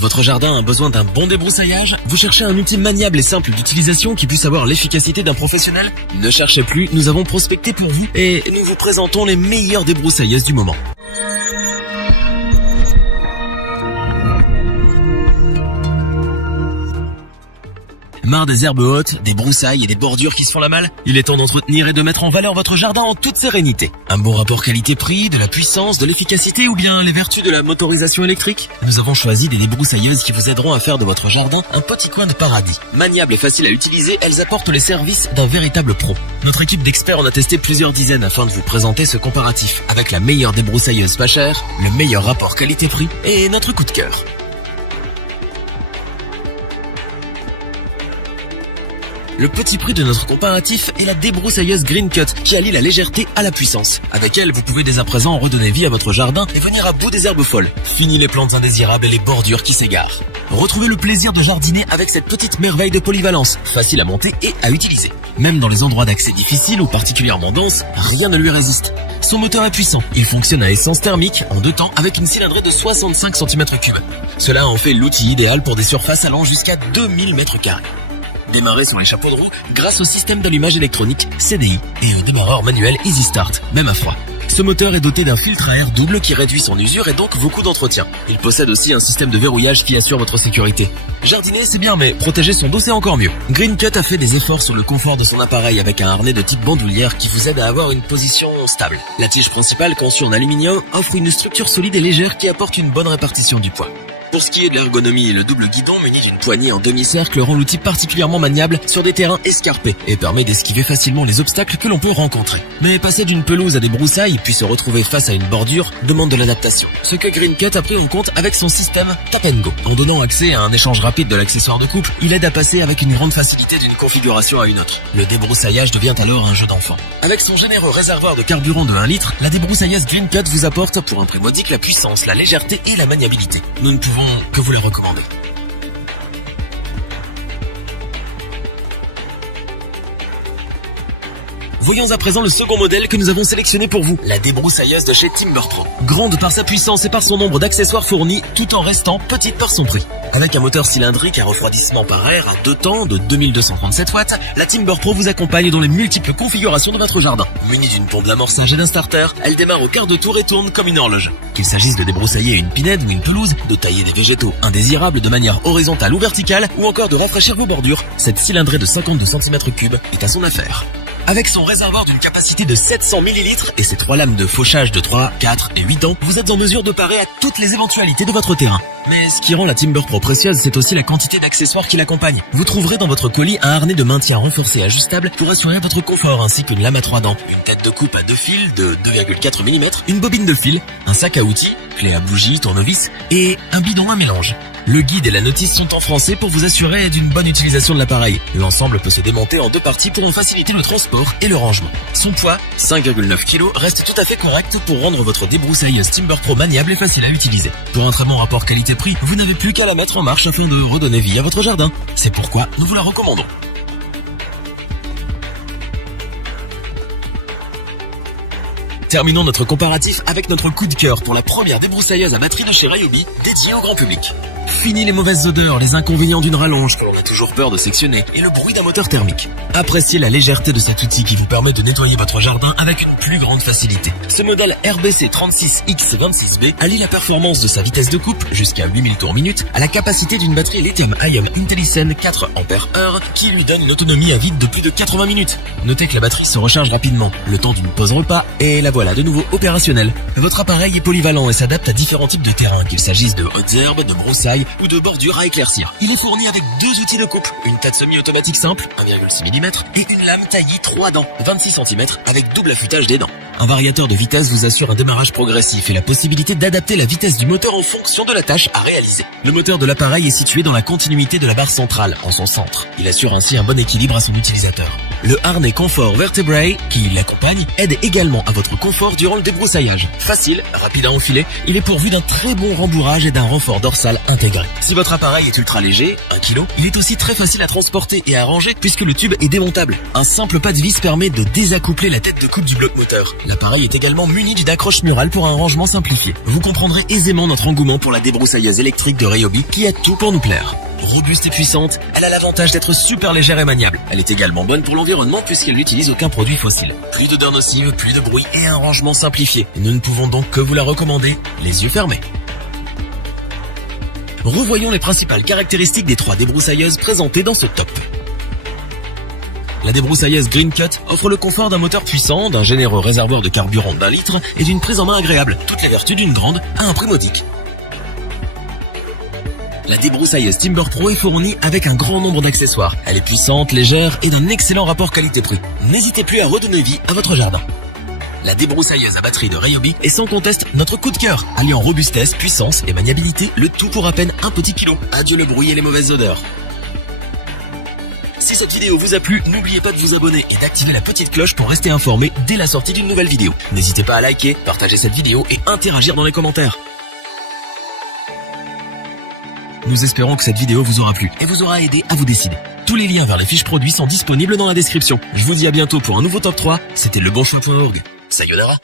Votre jardin a besoin d'un bon débroussaillage? Vous cherchez un outil maniable et simple d'utilisation qui puisse avoir l'efficacité d'un professionnel? Ne cherchez plus, nous avons prospecté pour vous et nous vous présentons les meilleures débroussailleuses du moment. Marre des herbes hautes, des broussailles et des bordures qui se font la malle? Il est temps d'entretenir et de mettre en valeur votre jardin en toute sérénité. Un bon rapport qualité-prix, de la puissance, de l'efficacité ou bien les vertus de la motorisation électrique? Nous avons choisi des débroussailleuses qui vous aideront à faire de votre jardin un petit coin de paradis. Maniables et faciles à utiliser, elles apportent les services d'un véritable pro. Notre équipe d'experts en a testé plusieurs dizaines afin de vous présenter ce comparatif avec la meilleure débroussailleuse pas chère, le meilleur rapport qualité-prix et notre coup de cœur. Le petit prix de notre comparatif est la débroussailleuse Green Cut qui allie la légèreté à la puissance. Avec elle, vous pouvez dès à présent redonner vie à votre jardin et venir à bout des herbes folles. Fini les plantes indésirables et les bordures qui s'égarent. Retrouvez le plaisir de jardiner avec cette petite merveille de polyvalence, facile à monter et à utiliser. Même dans les endroits d'accès difficiles ou particulièrement denses, rien ne lui résiste. Son moteur est puissant, il fonctionne à essence thermique en 2 temps avec une cylindrée de 65 cm3. Cela en fait l'outil idéal pour des surfaces allant jusqu'à 2000 m². Démarrer sur les chapeaux de roue grâce au système d'allumage électronique CDI et au démarreur manuel Easy Start, même à froid. Ce moteur est doté d'un filtre à air double qui réduit son usure et donc vos coûts d'entretien. Il possède aussi un système de verrouillage qui assure votre sécurité. Jardiner c'est bien mais protéger son dos c'est encore mieux. Green Cut a fait des efforts sur le confort de son appareil avec un harnais de type bandoulière qui vous aide à avoir une position stable. La tige principale conçue en aluminium offre une structure solide et légère qui apporte une bonne répartition du poids. Pour ce qui est de l'ergonomie, le double guidon muni d'une poignée en demi-cercle rend l'outil particulièrement maniable sur des terrains escarpés et permet d'esquiver facilement les obstacles que l'on peut rencontrer. Mais passer d'une pelouse à des broussailles puis se retrouver face à une bordure demande de l'adaptation. Ce que Green Cut a pris en compte avec son système Tap & Go. En donnant accès à un échange rapide de l'accessoire de coupe, il aide à passer avec une grande facilité d'une configuration à une autre. Le débroussaillage devient alors un jeu d'enfant. Avec son généreux réservoir de carburant de 1 litre, la débroussailleuse Green Cut vous apporte pour un prix modique la puissance, la légèreté et la maniabilité. Nous ne pouvons que vous les recommander. Voyons à présent le second modèle que nous avons sélectionné pour vous, la débroussailleuse de chez Timber Pro. Grande par sa puissance et par son nombre d'accessoires fournis, tout en restant petite par son prix. Avec un moteur cylindrique à refroidissement par air à 2 temps de 2237 watts, la Timber Pro vous accompagne dans les multiples configurations de votre jardin. Munie d'une pompe d'amorçage et d'un starter, elle démarre au quart de tour et tourne comme une horloge. Qu'il s'agisse de débroussailler une pinède ou une pelouse, de tailler des végétaux indésirables de manière horizontale ou verticale, ou encore de rafraîchir vos bordures, cette cylindrée de 52 cm3 est à son affaire. Avec son réservoir d'une capacité de 700 ml et ses 3 lames de fauchage de 3, 4 et 8 ans, vous êtes en mesure de parer à toutes les éventualités de votre terrain. Mais ce qui rend la Timber Pro précieuse, c'est aussi la quantité d'accessoires qui l'accompagnent. Vous trouverez dans votre colis un harnais de maintien renforcé ajustable pour assurer votre confort, ainsi qu'une lame à 3 dents, une tête de coupe à 2 fils de 2,4 mm, une bobine de fil, un sac à outils, clé à bougie, tournevis et un bidon à mélange. Le guide et la notice sont en français pour vous assurer d'une bonne utilisation de l'appareil. L'ensemble peut se démonter en 2 parties pour en faciliter le transport et le rangement. Son poids, 5,9 kg, reste tout à fait correct pour rendre votre débroussailleuse Timber Pro maniable et facile à utiliser. Pour un très bon rapport qualité-prix, vous n'avez plus qu'à la mettre en marche afin de redonner vie à votre jardin. C'est pourquoi nous vous la recommandons. Terminons notre comparatif avec notre coup de cœur pour la première débroussailleuse à batterie de chez Ryobi, dédiée au grand public. Fini les mauvaises odeurs, les inconvénients d'une rallonge que l'on a toujours peur de sectionner et le bruit d'un moteur thermique. Appréciez la légèreté de cet outil qui vous permet de nettoyer votre jardin avec une plus grande facilité. Ce modèle RBC 36X26B allie la performance de sa vitesse de coupe, jusqu'à 8000 tours minute, à la capacité d'une batterie lithium-ion Intellicen 4 Ah qui lui donne une autonomie à vide de plus de 80 minutes. Notez que la batterie se recharge rapidement, le temps d'une pause repas, et la voilà de nouveau opérationnelle. Votre appareil est polyvalent et s'adapte à différents types de terrains, qu'il s'agisse de hautes herbes, de broussailles ou de bordures à éclaircir. Il est fourni avec 2 outils de coupe, une tête semi-automatique simple, 1,6 mm, et une lame taillée 3 dents, 26 cm, avec double affûtage des dents. Un variateur de vitesse vous assure un démarrage progressif et la possibilité d'adapter la vitesse du moteur en fonction de la tâche à réaliser. Le moteur de l'appareil est situé dans la continuité de la barre centrale, en son centre. Il assure ainsi un bon équilibre à son utilisateur. Le harnais confort Vertebrae, qui l'accompagne, aide également à votre confort durant le débroussaillage. Facile, rapide à enfiler, il est pourvu d'un très bon rembourrage et d'un renfort dorsal intégré. Si votre appareil est ultra léger, 1 kg, il est aussi très facile à transporter et à ranger puisque le tube est démontable. Un simple pas de vis permet de désaccoupler la tête de coupe du bloc moteur. L'appareil est également muni d'une accroche murale pour un rangement simplifié. Vous comprendrez aisément notre engouement pour la débroussailleuse électrique de Ryobi qui a tout pour nous plaire. Robuste et puissante, elle a l'avantage d'être super légère et maniable. Elle est également bonne pour l'environnement puisqu'elle n'utilise aucun produit fossile. Plus d'odeur nocive, plus de bruit et un rangement simplifié. Nous ne pouvons donc que vous la recommander, les yeux fermés. Revoyons les principales caractéristiques des 3 débroussailleuses présentées dans ce top. La débroussailleuse Green Cut offre le confort d'un moteur puissant, d'un généreux réservoir de carburant d'1 litre et d'une prise en main agréable. Toutes les vertus d'une grande à un prix modique. La débroussailleuse Timber Pro est fournie avec un grand nombre d'accessoires. Elle est puissante, légère et d'un excellent rapport qualité-prix. N'hésitez plus à redonner vie à votre jardin. La débroussailleuse à batterie de Ryobi est sans conteste notre coup de cœur. Alliant robustesse, puissance et maniabilité, le tout pour à peine un petit kilo. Adieu le bruit et les mauvaises odeurs. Si cette vidéo vous a plu, n'oubliez pas de vous abonner et d'activer la petite cloche pour rester informé dès la sortie d'une nouvelle vidéo. N'hésitez pas à liker, partager cette vidéo et interagir dans les commentaires. Nous espérons que cette vidéo vous aura plu et vous aura aidé à vous décider. Tous les liens vers les fiches produits sont disponibles dans la description. Je vous dis à bientôt pour un nouveau top 3. C'était lebonchoix.org. Sayonara.